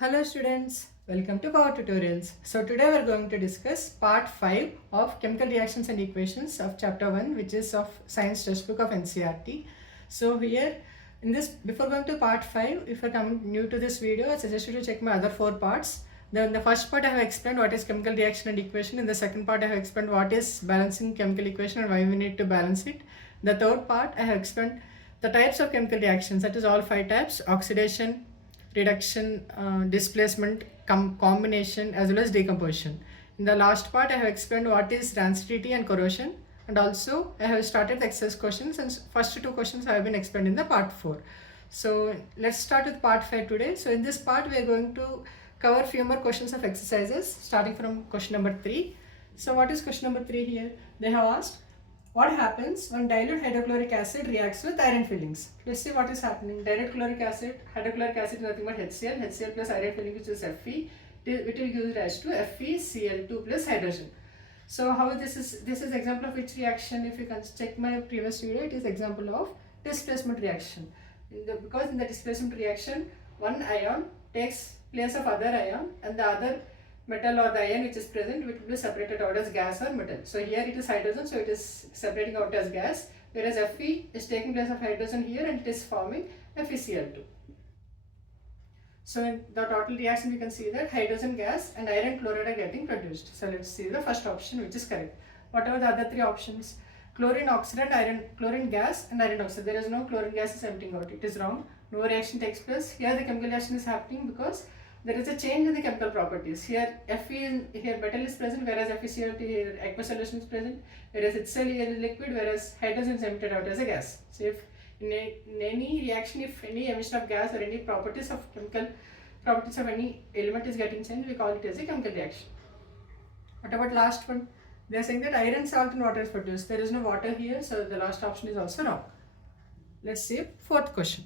Hello students, welcome to Power Tutorials. So today we are going to discuss part 5 of Chemical Reactions and Equations of chapter 1, which is of Science Textbook of NCERT. So here in this, before going to part 5, if you are new to this video, I suggest you to check my other 4 parts. Then in the first part I have explained what is chemical reaction and equation. In the second part I have explained what is balancing chemical equation and why we need to balance it. The third part I have explained the types of chemical reactions, that is all 5 types: oxidation, reduction, displacement, combination, as well as decomposition. In the last part I have explained what is rancidity and corrosion, and also I have started the exercise questions, and first 2 questions have been explained in the part 4. So let's start with part 5 today. So in this part we are going to cover few more questions of exercises starting from question number 3. So what is question number 3 here? They have asked, what happens when dilute hydrochloric acid reacts with iron fillings? Let's see what is happening. Hydrochloric acid is nothing but HCl. HCl plus iron filling, which is Fe. It will give rise to FeCl2 plus hydrogen. So how this is example of which reaction? If you can check my previous video, it is example of displacement reaction. Because in the displacement reaction, one ion takes place of other ion, and the other metal or the ion which is present will be separated out as gas or metal. So here it is hydrogen, so it is separating out as gas, whereas Fe is taking place of hydrogen here and it is forming FeCl2. So in the total reaction we can see that hydrogen gas and iron chloride are getting produced. So let's see the first option, which is correct. What are the other 3 options? Chlorine oxide and chlorine gas and iron oxide. There is no chlorine gas is emptying out. It is wrong. No reaction takes place. Here the chemical reaction is happening because there is a change in the chemical properties. Here here metal is present, whereas FeCl2 here aqueous solution is present, whereas HCl here is liquid, whereas hydrogen is emitted out as a gas. So if in any reaction, if any emission of gas or any properties of chemical properties of any element is getting changed, we call it as a chemical reaction. What about last one? They are saying that iron, salt and water is produced. There is no water here, so the last option is also wrong. Let's see fourth question.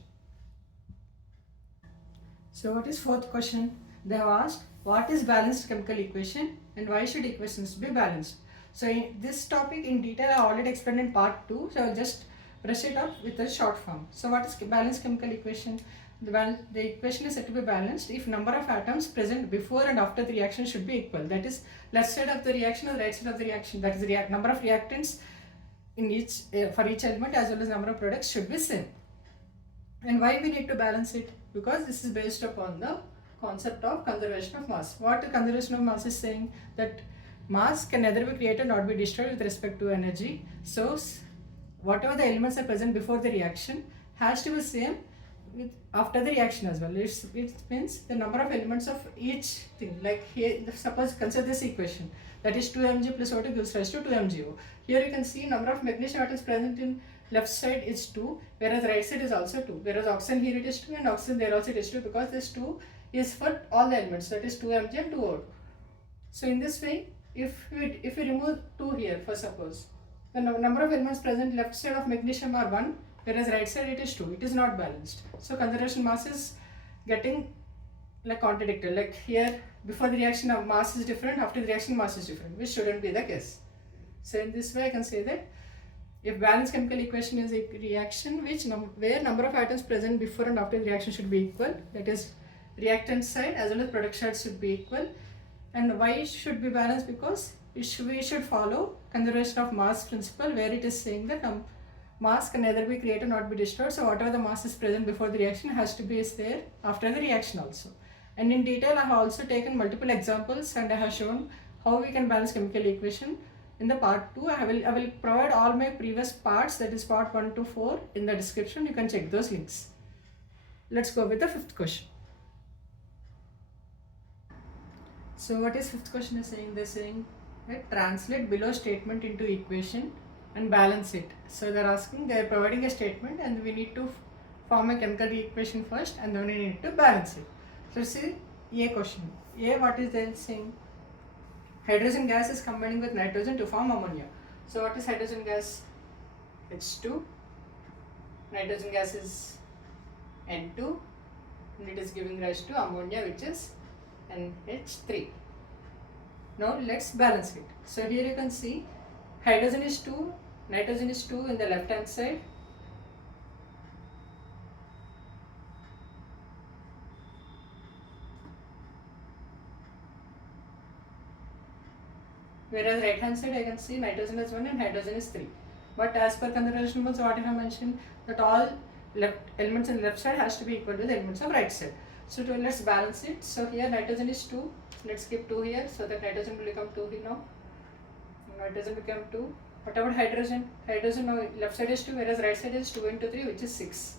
So what is fourth question? They have asked, what is balanced chemical equation and why should equations be balanced? So in this topic in detail I already explained in part 2, so I will just brush it up with a short form. So what is balanced chemical equation? The equation is said to be balanced if number of atoms present before and after the reaction should be equal. That is, left side of the reaction or right side of the reaction, that is the number of reactants in each for each element as well as number of products should be same. And why we need to balance it? Because this is based upon the concept of conservation of mass. What conservation of mass is saying? That mass can neither be created nor be destroyed with respect to energy. So whatever the elements are present before the reaction has to be same with after the reaction as well. It means the number of elements of each thing. Like here, suppose consider this equation, that is 2 Mg plus O2 gives rise to 2 MgO. Here you can see number of magnesium atoms present in left side is 2, whereas right side is also 2. Whereas oxygen here it is 2 and oxygen there also it is 2, because this 2 is for all the elements, that is 2 Mg and 2 O2. So in this way, if we remove 2 here, for suppose, the number of elements present left side of magnesium are 1, whereas right side it is 2. It is not balanced. So conservation mass is getting like contradicted. Like here, before the reaction of mass is different, after the reaction mass is different, which shouldn't be the case. So in this way I can say that if balanced chemical equation is a reaction where number of atoms present before and after the reaction should be equal, that is reactant side as well as product side should be equal. And why it should be balanced? Because we should follow conservation of mass principle, where it is saying that mass can neither be created nor be destroyed. So whatever the mass is present before the reaction has to be there after the reaction also. And in detail I have also taken multiple examples and I have shown how we can balance chemical equation. In the part 2, I will provide all my previous parts, that is part 1 to 4, in the description. You can check those links. Let's go with the fifth question. So what is fifth question is saying? They're saying that translate below statement into equation and balance it. So they're asking, they're providing a statement and we need to form a chemical equation first and then we need to balance it. So see A question. A, what is they saying? Hydrogen gas is combining with nitrogen to form ammonia. So what is hydrogen gas? H2. Nitrogen gas is N2. And it is giving rise to ammonia, which is NH3. Now let's balance it. So here you can see hydrogen is 2, nitrogen is 2 in the left hand side. Whereas right hand side I can see nitrogen is 1 and hydrogen is 3. But as per conservation rules, what I have mentioned, that all elements in the left side has to be equal to the elements of right side. So let's balance it. So here nitrogen is 2. Let's keep 2 here, so that nitrogen will become 2 here now. Nitrogen become 2. What about hydrogen? Hydrogen now left side is 2, whereas right side is 2 into 3, which is 6.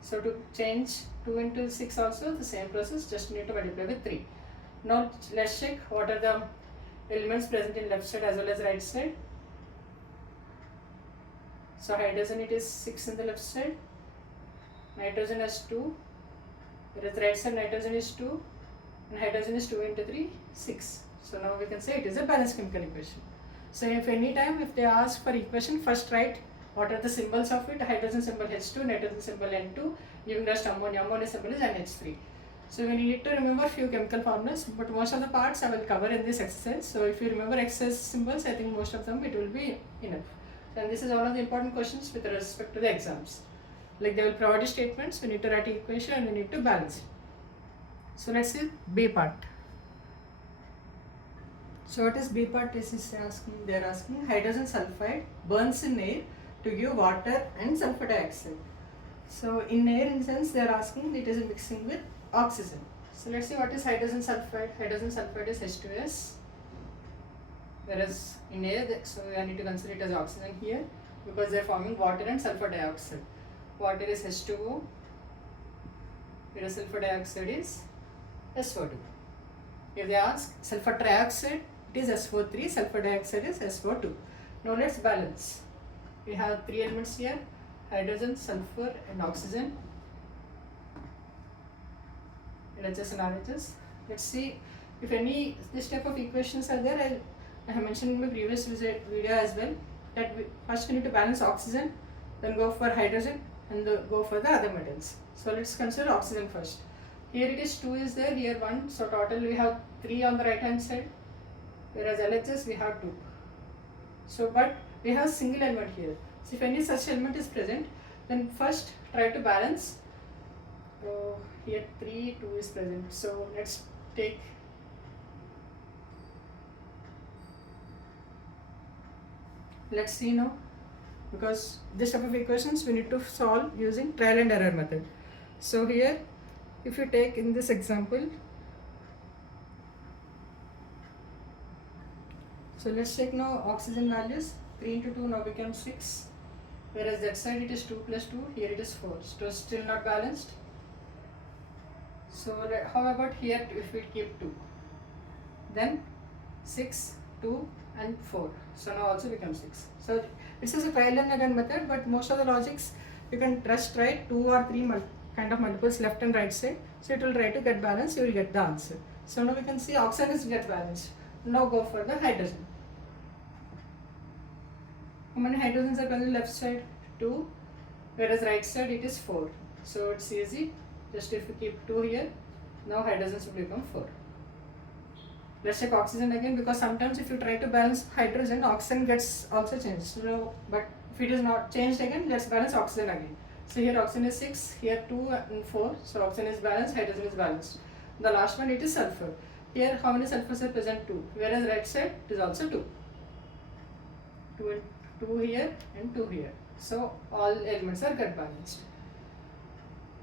So to change 2 into 6 also the same process, just need to multiply with 3. Now let's check what are the elements present in left side as well as right side. So hydrogen, it is 6 in the left side, nitrogen has 2, whereas right side nitrogen is 2 and hydrogen is 2 into 3, 6. So now we can say it is a balanced chemical equation. So if any time if they ask for equation, first write what are the symbols of it. Hydrogen symbol H2, nitrogen symbol N2, giving us ammonia. Ammonia symbol is NH3. So we need to remember few chemical formulas, but most of the parts I will cover in this exercise. So if you remember exercise symbols, I think most of them it will be enough. And this is one of the important questions with respect to the exams. Like they will provide you statements, we need to write equation and we need to balance it. So let's see B part. So what is B part? They are asking hydrogen sulphide burns in air to give water and sulfur dioxide. So in air in sense they are asking it is mixing with oxygen. So let's see what is hydrogen sulphide. Hydrogen sulphide is H2S. Whereas in air, so I need to consider it as oxygen here because they are forming water and sulfur dioxide. Water is H2O, whereas sulfur dioxide is SO2. If they ask sulfur trioxide, it is SO3, sulfur dioxide is SO2. Now let's balance. We have 3 elements here, hydrogen, sulfur and oxygen. LHS and RHS. Let's see if any this type of equations are there. I have mentioned in my previous video as well that first we need to balance oxygen, then go for hydrogen and go for the other metals. So let's consider oxygen first. Here it is 2 is there, here 1. So total we have 3 on the right hand side, whereas LHS we have 2. So but we have single element here. So if any such element is present, then first try to balance. Here 3, 2 is present. So let's take let's see now, because this type of equations we need to solve using trial and error method. So here if you take in this example, so let's take now oxygen values. 3 into 2 now becomes 6, whereas that side it is 2 plus 2, here it is 4, so still not balanced. So how about here if we keep 2, then 6, 2 and 4, so now also becomes 6. So this is a trial and error method, but most of the logics you can just write 2 or 3 kind of multiples left and right side, so it will try to get balanced, you will get the answer. So now we can see oxygen is get balanced. Now go for the hydrogen. How many hydrogens are present left side? 2, whereas right side it is 4. So it's easy, just if you keep 2 here, now hydrogens will become 4. Let's check oxygen again, because sometimes if you try to balance hydrogen, oxygen gets also changed. So, but if it is not changed again, let's balance oxygen again. So here oxygen is 6, here 2 and 4, so oxygen is balanced, hydrogen is balanced. The last one it is sulfur. Here how many sulfurs are present? 2, whereas right side it is also 2. 2 here and 2 here. So all elements are get balanced.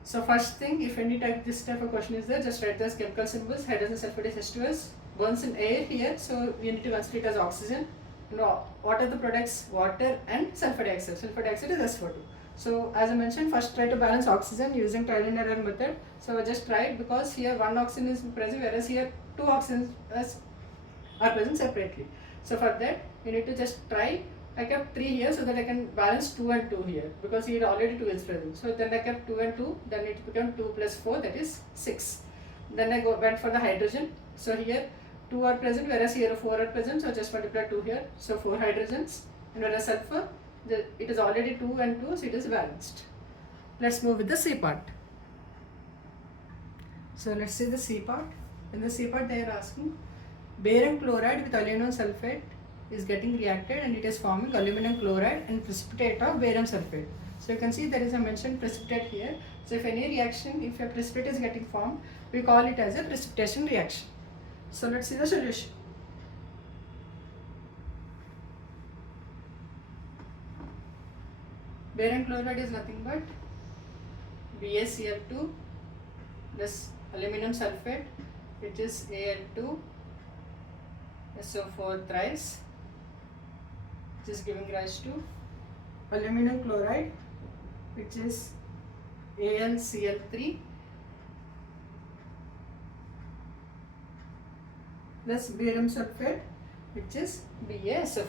So first thing, if any type this type of question is there, just write those chemical symbols. Hydrogen sulfide is H2S, burns in air here, so we need to consider it as oxygen. Now what are the products? Water and sulfur dioxide. Sulfur dioxide is SO2. So as I mentioned, first try to balance oxygen using trial and error method. So just try it, because here one oxygen is present, whereas here 2 oxygens are present separately. So for that you need to just try. I kept 3 here so that I can balance 2 and 2 here, because here already 2 is present. So then I kept 2 and 2, then it became 2 plus 4, that is 6. Then I went for the hydrogen. So here 2 are present, whereas here 4 are present, so just multiply 2 here. So 4 hydrogens, and whereas sulfur, it is already 2 and 2, so it is balanced. Let's move with the C part. So let's see the C part. In the C part they are asking barium chloride with aluminum sulfate is getting reacted and it is forming aluminum chloride and precipitate of barium sulfate. So you can see there is a mentioned precipitate here. So if any reaction, if a precipitate is getting formed, we call it as a precipitation reaction. So let's see the solution. Barium chloride is nothing but BaCl2 plus aluminum sulphate, which is Al2 SO4 thrice, which is giving rise to aluminum chloride, which is AlCl3 plus barium sulphate, which is BaSO4.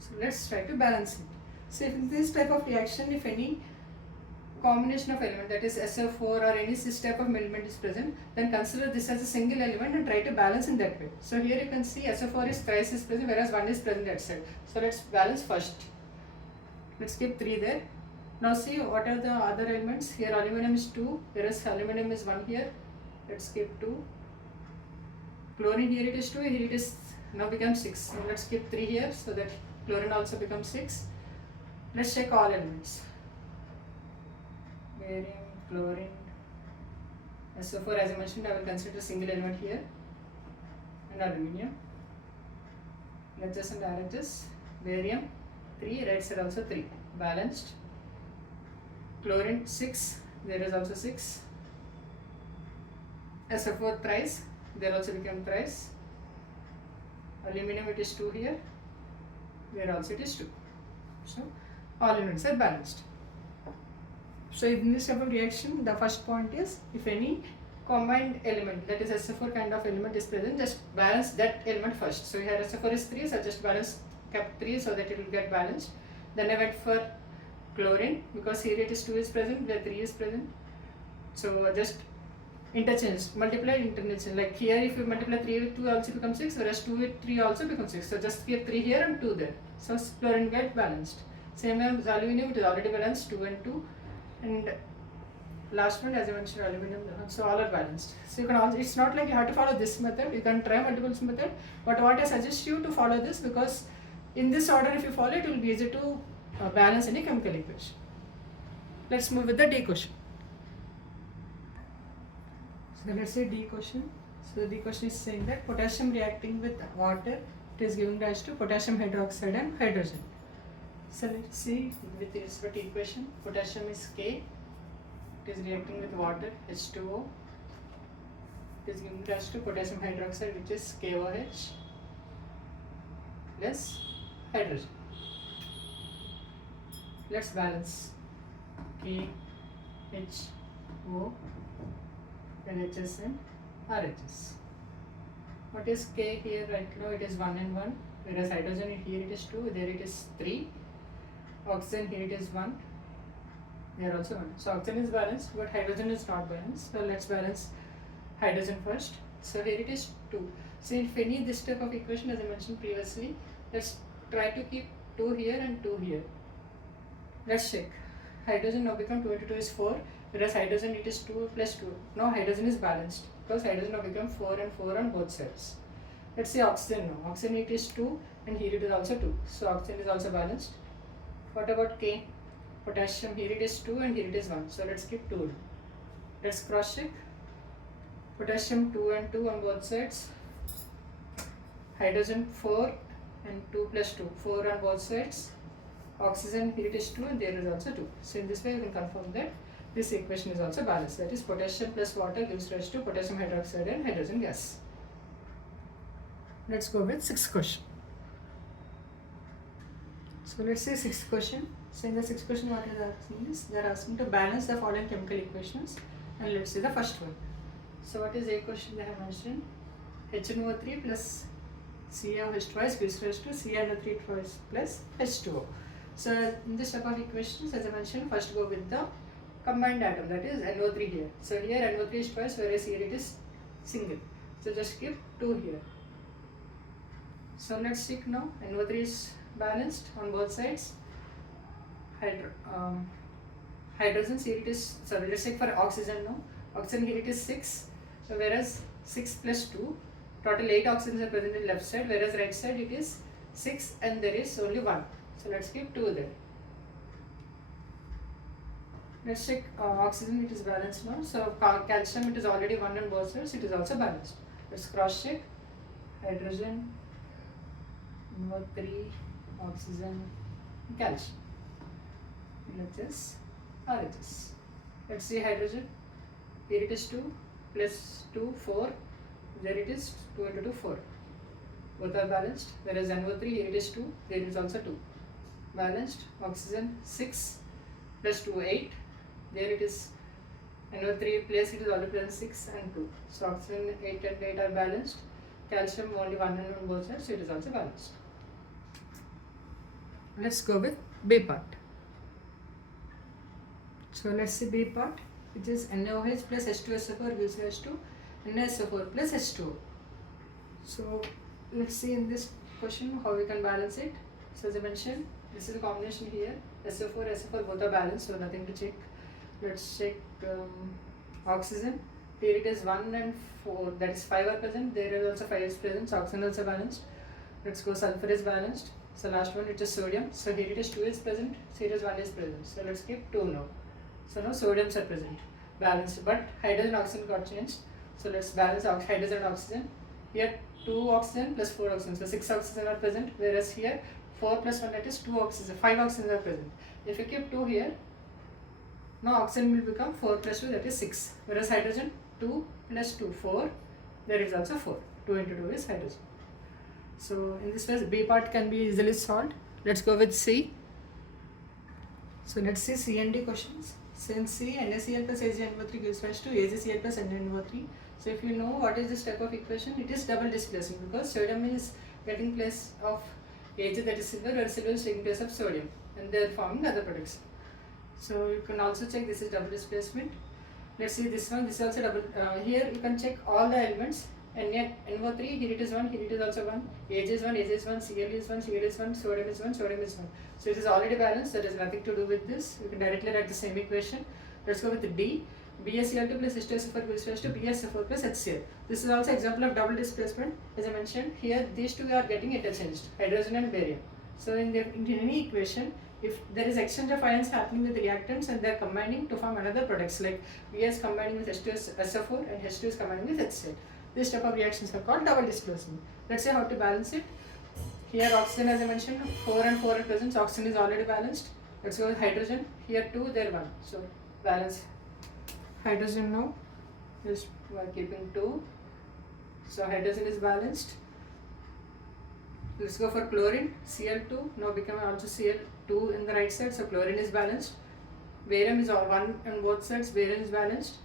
So let's try to balance it. So if this type of reaction, if any combination of element, that is SO4 or any this type of element is present, then consider this as a single element and try to balance in that way. So here you can see SO4 is thrice is present, whereas 1 is present that side. So let's balance first. Let's keep 3 there. Now see what are the other elements. Here aluminum is 2, whereas aluminum is 1 here. Let's keep 2. Chlorine here it is 2, here it is now becomes 6. Now let's keep 3 here so that chlorine also becomes 6. Let's check all elements. Barium, chlorine, SO4 as I mentioned, I will consider a single element here, and aluminium. LHS and RHS, barium 3, right side also 3, balanced. Chlorine 6, there is also 6. SO4 thrice, there also become thrice. Aluminum it is 2 here, there also it is 2. So all elements are balanced. So in this type of reaction, the first point is if any combined element, that is SO4 kind of element is present, just balance that element first. So here SO4 is 3, so just balance kept 3 so that it will get balanced. Then I went for chlorine because here it is 2 is present, where 3 is present. So just interchange, multiply, interchange. Like here if you multiply 3 with 2 also becomes 6, whereas 2 with 3 also becomes 6. So just keep 3 here and 2 there. So chlorine get balanced. Same as aluminum, it is already balanced, 2 and 2. And last one, as I mentioned, aluminum, so all are balanced. So you can also, it's not like you have to follow this method, you can try multiple method, but what I suggest you to follow this, because in this order if you follow it will be easy to balance any chemical equation. Let's move with the D question. So let's say D question. So the D question is saying that potassium reacting with water, it is giving rise to potassium hydroxide and hydrogen. So let's see with this equation, potassium is K, it is reacting with water, H2O, it is giving rise to potassium hydroxide, which is KOH plus hydrogen. Let's balance K, H, O, LHS and RHS. What is K here right now? It is 1 and 1, whereas hydrogen here it is 2, there it is 3. Oxygen here it is 1, here also 1. So oxygen is balanced, but hydrogen is not balanced. So let's balance hydrogen first. So here it is 2. So if any this type of equation, as I mentioned previously, let's try to keep 2 here and 2 here. Let's check. Hydrogen now become 2 into 2 is 4, whereas hydrogen it is 2 plus 2. Now hydrogen is balanced because hydrogen now become 4 and 4 on both sides. Let's see oxygen now. Oxygen it is 2 and here it is also 2. So oxygen is also balanced. What about K? Potassium, here it is 2 and here it is 1. So let's keep 2. Let's cross check. Potassium 2 and 2 on both sides. Hydrogen 4 and 2 plus 2. 4 on both sides. Oxygen, here it is 2 and there is also 2. So in this way you can confirm that this equation is also balanced. That is potassium plus water gives rise to potassium hydroxide and hydrogen gas. Let's go with 6th question. So let's say 6th question. So in the 6th question, what is asking is, they are asking to balance the following chemical equations, and let's see the first one. So what is a question they have mentioned? HNO3 plus CaOH twice gives rise to CnO3 twice plus H2O. So in this type of equations, as I mentioned, first go with the combined atom, that is NO3 here. So here NO3 is twice, whereas here it is single. So just keep 2 here. So let's check now. NO3 is balanced on both sides. Hydrogen here it is, sorry, let's check for oxygen now. Oxygen here it is 6, so whereas 6 plus 2, total 8 oxygens are present in left side, whereas right side it is 6 and there is only 1. So let's keep 2 there. Let's check oxygen, it is balanced now. So calcium, it is already 1 on both sides, it is also balanced. Let's cross check. Hydrogen, NO3, oxygen, calcium. Let's just RHS. Let's see hydrogen. Here it is 2 plus 2, 4. There it is 2 into 2, 4. Both are balanced. Whereas NO3, here it is 2, there is also 2. Balanced. Oxygen 6 plus 2, 8. There it is NO3 place, it is already present 6 and 2. So oxygen 8 and 8 are balanced. Calcium only 1 and on both sides, so it is also balanced. Let's go with B part. So let's see B part, which is NaOH plus H2SO4 gives rise to NaSO4 plus H2O. So let's see in this question how we can balance it. So as I mentioned, this is a combination here. SO4 both are balanced, so nothing to check. Let's check oxygen. Here it is 1 and 4, that is 5 are present. There is also 5 is present, so oxygen also balanced. Let's go, sulfur is balanced. So last one, which is sodium. So here it is 2 is present, so here is 1 is present. So let's keep 2 now. So now sodiums are present, balanced. But hydrogen and oxygen got changed. So let's balance hydrogen and oxygen. Here 2 oxygen plus 4 oxygen. So 6 oxygen are present, whereas here 4 plus 1, that is 2 oxygen. 5 oxygen are present. If you keep 2 here, now oxygen will become 4 plus 2, that is 6. Whereas hydrogen 2 plus 2, 4. There is also 4. 2 into 2 is hydrogen. So in this way, B part can be easily solved. Let's go with C. So let's see C and D questions. So in C, NaCl plus AgNO3 gives rise to AgCl plus NaNO3. So if you know what is this type of equation, it is double displacement because sodium is getting place of Ag, that is silver, where silver is taking place of sodium, and they are forming other products. So you can also check this is double displacement. Let's see this one. This is also double. Here you can check all the elements. And yet NO3, here it is 1, here it is also 1. Ag is 1, Ag is 1, Cl is 1, Cl is 1, sodium is 1, sodium is 1. So it is already balanced. There is nothing to do with this. You can directly write the same equation. Let's go with the D. BaCl2 plus H2SO4 gives rise to BaSO4 plus HCl. This is also example of double displacement. As I mentioned, here these two are getting interchanged, hydrogen and barium. So in any equation, if there is exchange of ions happening with the reactants and they are combining to form another products, like Ba is combining with H2SO4 and H2 is combining with HCl. This type of reactions are called double displacement. Let's see how to balance it. Here oxygen, as I mentioned, 4 and 4 are present, so oxygen is already balanced. Let's go with hydrogen. Here 2, there 1. So balance hydrogen now. Just we are keeping 2. So hydrogen is balanced. Let's go for chlorine. Cl2 now become also Cl2 in the right side, so chlorine is balanced. Barium is all 1 on both sides, barium is balanced.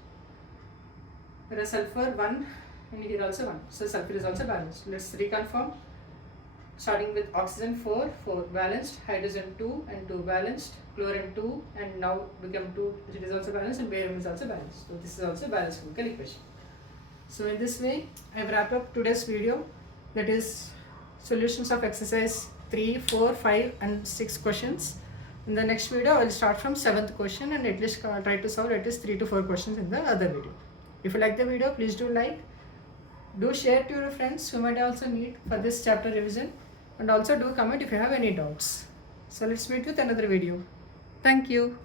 Whereas sulfur 1 and here also 1. So sulfur is also balanced. Let's reconfirm. Starting with oxygen 4, 4 balanced, hydrogen 2 and 2 balanced, chlorine 2 and now become 2, it is also balanced, and barium is also balanced. So this is also a balanced chemical equation. So in this way, I have wrapped up today's video, that is solutions of exercise 3, 4, 5 and 6 questions. In the next video, I will start from 7th question and at least try to solve at least 3 to 4 questions in the other video. If you like the video, please do like. Do share to your friends who might also need for this chapter revision, and also do comment if you have any doubts. So let's meet with another video. Thank you.